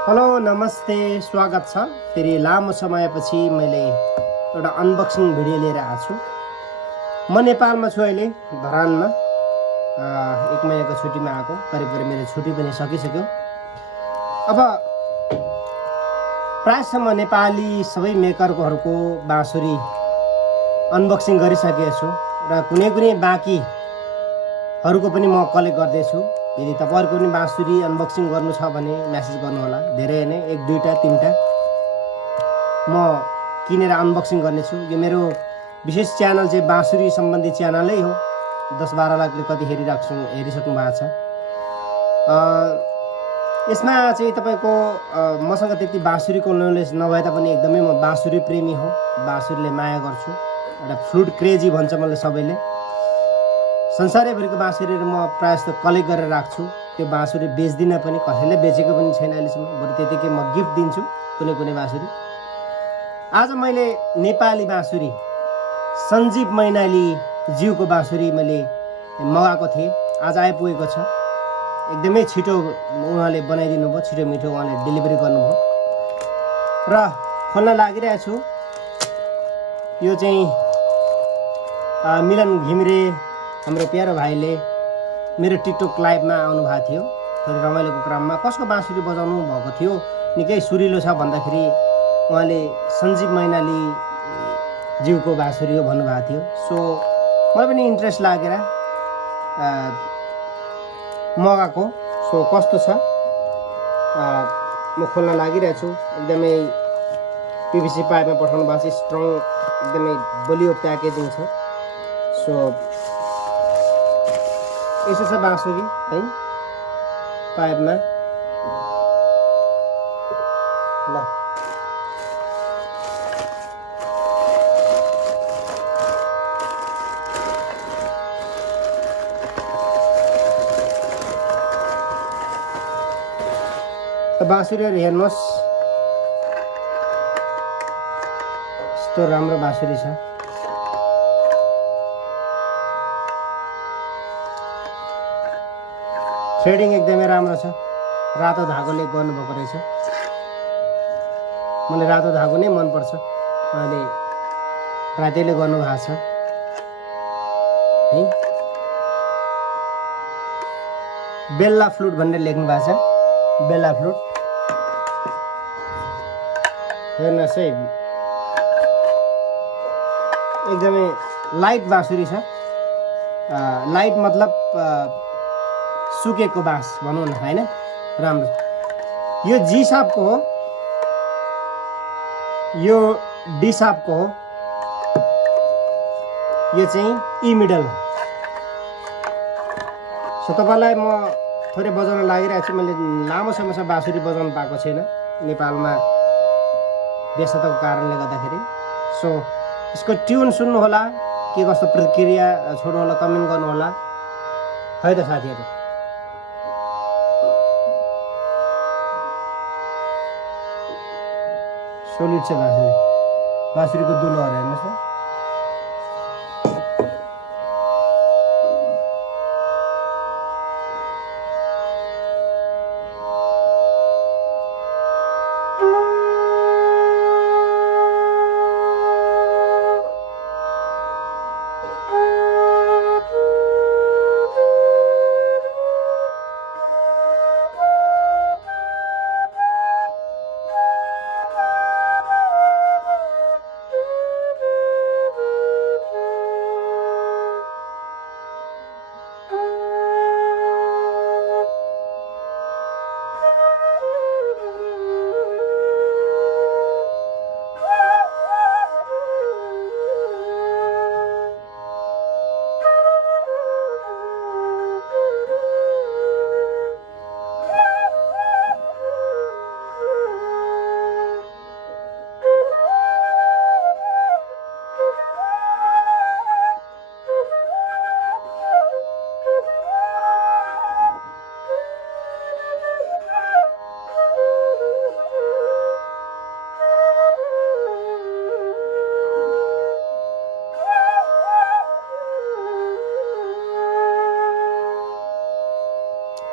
Hello नमस्ते, स्वागत छ। फेरि लामो समयपछि मैले एउटा अनबक्सिङ भिडियो लिएर आएको छु। म नेपालमा छु अहिले, धरानमा। 1 महिनाको छुट्टीमा आएको। करिब मेरो छुट्टी पनि सकिसक्यो। अब प्रायःसम्म नेपाली सबै मेकरहरूको बाँसुरी अनबक्सिङ गरिसकेको छु र कुनै बाँकीहरूको पनि म कलेक्ट गर्दैछु। यदि तपाईहरुको पनि बाँसुरी अनबक्सिङ गर्नु छ भने मेसेज गर्नु होला। धेरै नै 1 2 टा 3 टा म किनेर अनबक्सिङ गर्नेछु। यो मेरो विशेष च्यानल चाहिँ बाँसुरी सम्बन्धी च्यानलै हो। 10-12 लाखले कति हेरिसक्नु भएको छ। यसमा चाहिँ तपाईको मसँग त्यति बाँसुरीको नलेज नभए तापनि एकदमै म बाँसुरी प्रेमी हो। बाँसुरीले माया गर्छु। एउटा फ्लुट क्रेजी भन्छ मलाई सबैले। संसारैभरिको बाँसुरीहरू म प्रायः जस्तो कलेक्ट गरेर राख्छु। त्यो बाँसुरी बेच्दिनँ पनि, कसैले बेचेको पनि छैन अहिलेसम्म। बरु त्यतिकै म गिफ्ट दिन्छु कुनै बाँसुरी। आज मैले नेपाली बाँसुरी सञ्जीव मैनाली ज्यूको बाँसुरी मैले मगाएको थिएँ। आज आइपुगेको छ। एकदमै छिटो उहाँले बनाइदिनु भयो, छिटो मिठो उहाँले डेलिभरी गर्नुभयो र खोल्न लागिरहेको छु। यो चाहिँ मिलन घिमिरे हाम्रो प्यारो भाइले मेरो टिकटक लाइभमा आउनु भएको थियो। थोरै रमाइलोको क्रममा कसको बाँसुरी बजाउनु भएको थियो, निकै सुरिलो छ भन्दाखेरि उहाँले सञ्जीव मैनाली ज्यूको बाँसुरी हो भन्नुभएको थियो। सो मलाई पनि इन्ट्रेस्ट लागेर मगाएको। सो कस्तो छ म खोल्न लागिरहेको छु। एकदमै पिभिसी पाइपमा पठाउनु भएको छ। स्ट्रङ एकदमै बलियो प्याकेजिङ छ। सो यसो छ बाँसुरी है पाइपमा। ल बाँसुरीहरू हेर्नुहोस्, यस्तो राम्रो बाँसुरी छ। थ्रेडिङ एकदमै राम्रो छ। रातो धागोले गर्नुभएको रहेछ। मलाई रातो धागो नै मनपर्छ। उहाँले रातैले गर्नुभएको छ है। बेल्ला फ्लुट भनेर लेख्नु भएको छ। बेल्ला फ्लुट हेर्नुहोस् है, एकदमै लाइट बाँसुरी छ। लाइट मतलब सुकेको बाँस भनौँ न हैन। राम्रो। यो जी सापको हो, यो डी सापको हो, यो चाहिँ ई मिडल हो। सो तपाईलाई म थोरै बजाउन लागिरहेको छु। मैले लामो समयसम्म बाँसुरी बजाउनु पाएको छैन नेपालमा व्यस्तताको कारणले गर्दाखेरि। सो यसको ट्युन सुन्नु होला, के कस्तो प्रतिक्रिया छोड्नु होला, कमेन्ट गर्नु होला है त साथीहरु। सोलिड छ बाँसुरीको दुलोहरु हेर्नुहोस् न।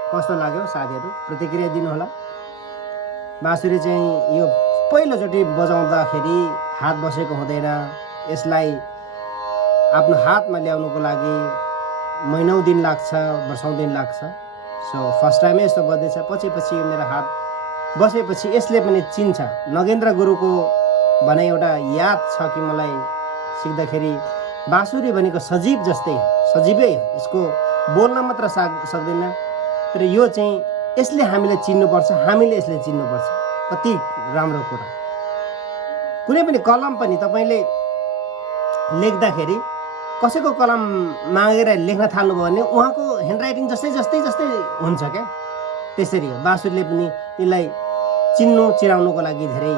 कस्तो लाग्यो साथीहरु, प्रतिक्रिया दिनु होला। बाँसुरी चाहिँ यो पहिलोचोटि बजाउँदाखेरि हात बसेको हुँदैन। यसलाई आफ्नो हातमा ल्याउनुको लागि महिनौँ दिन लाग्छ, वर्षौँ दिन लाग्छ। सो फर्स्ट टाइमै यस्तो बज्दैछ। पछि पछि मेरो हात बसेपछि यसले पनि चिन्छ। नगेन्द्र गुरुको भनाइ एउटा याद छ कि मलाई सिक्दाखेरि बाँसुरी भनेको सजीव जस्तै, सजीवै हो। यसको बोल्न मात्र सक्दैन, तर यो चाहिँ यसले हामीले चिन्नुपर्छ, हामीले यसले चिन्नुपर्छ। कति राम्रो कुरा। कुनै पनि कलम पनि तपाईँले लेख्दाखेरि कसैको कलम मागेर लेख्न थाल्नुभयो भने उहाँको ह्यान्डराइटिङ जस्तै जस्तै जस्तै हुन्छ क्या। त्यसरी हो बाँसुरीले पनि यसलाई चिनाउनुको लागि धेरै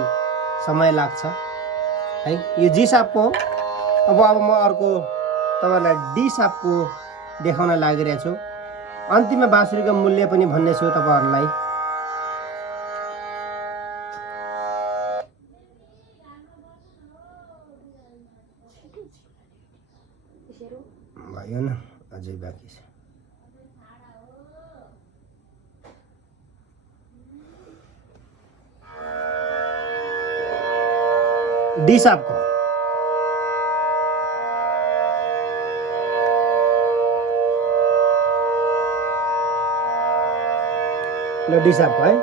समय लाग्छ है। यो जी सापको हो। अब म अर्को तपाईँलाई डी सापको देखाउन लागिरहेको छु। अन्तिममा बाँसुरीको मूल्य पनि भन्ने छु तपाईँहरूलाई। भयो न, अझै बाँकी छ। डी सापको ल, डी सापको है।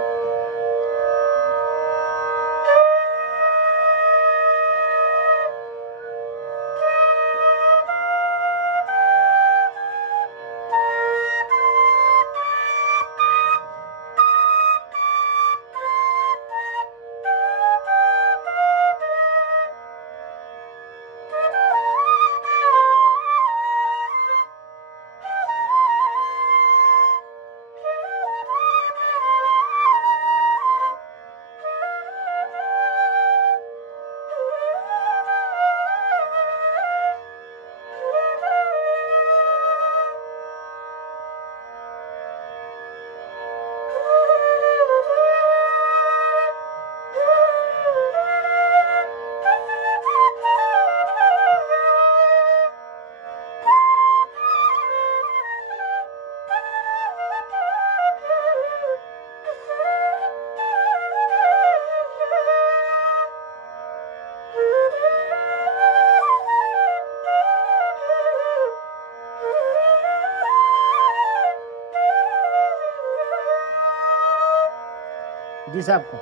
डी सापको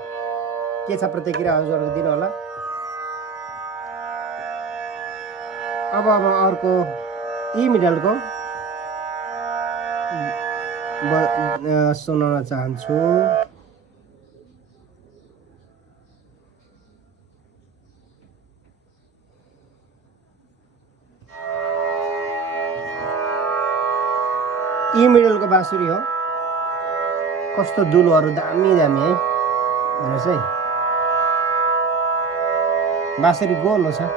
के छ प्रतिक्रिया हजुरहरू दिनु होला। अब अर्को ई मिडलको सुनाउन चाहन्छु। ई मिडलको बाँसुरी हो। कस्तो दुलोहरू दामी दामी है। हेर्नुहोस् है, बाँसुरी गोलो छ।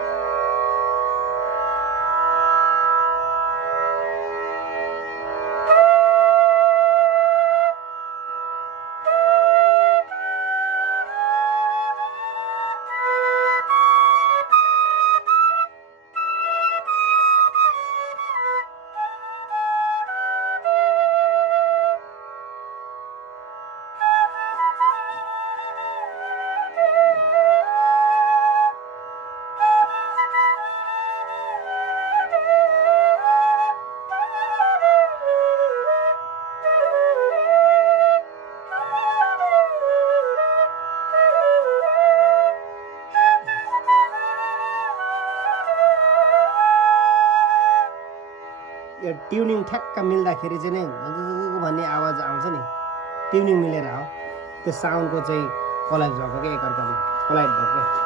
यो ट्युनिङ ठ्याक्क मिल्दाखेरि चाहिँ नि भन्ने आवाज आउँछ नि, ट्युनिङ मिलेर हो। त्यो साउन्डको चाहिँ कोलाइट भएको क्या, एकअर्कामा कोलाइट भएको क्या।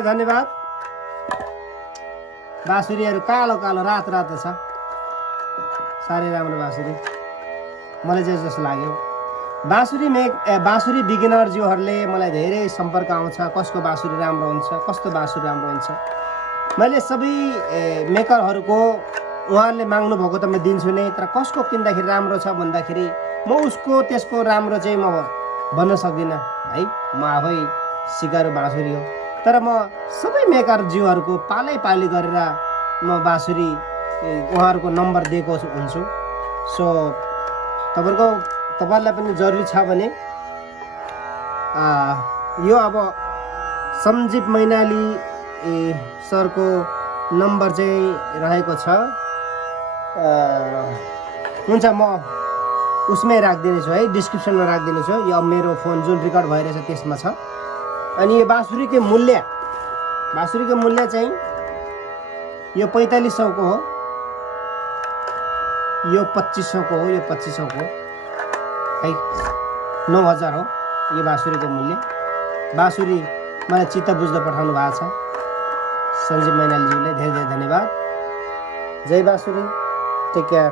धेरै धन्यवाद। बाँसुरीहरू कालो कालो रातो रातो छ, साह्रै राम्रो बाँसुरी, मलाई चाहिँ जस्तो लाग्यो। बाँसुरी बिगिनरज्यूहरूले मलाई धेरै सम्पर्क आउँछ, कसको बाँसुरी राम्रो हुन्छ, कस्तो बाँसुरी राम्रो हुन्छ। मैले सबै मेकरहरूको उहाँहरूले माग्नु भएको त म दिन्छु नै, तर कसको किन्दाखेरि राम्रो छ भन्दाखेरि म उसको त्यसको राम्रो चाहिँ म भन्न सक्दिनँ है। म आफै सिकारू बाँसुरी हो, तर म सबै मेकरज्यूहरूको पालै पाली गरेर म बाँसुरी उहाँहरूको नम्बर दिएको हुन्छु। सो तपाईँहरूलाई पनि जरुरी छ भने यो अब सञ्जीव मैनाली सरको नम्बर चाहिँ रहेको छ, हुन्छ म उसमै राखिदिनेछु है, डिस्क्रिप्सनमा राखिदिनेछु। यो अब मेरो फोन जुन रेकर्ड भइरहेछ त्यसमा छ। अनि यो बाँसुरीको मूल्य चाहिँ यो 4500 को हो, यो 2500 को हो, यो 2500 को है, 9000 हो यो बाँसुरीको मूल्य। बाँसुरी मलाई चित्त बुझ्दा पठाउनु भएको छ सञ्जीव मैनालीज्यूले, धेरै धेरै धन्यवाद। जय बाँसुरी, टेक केयर।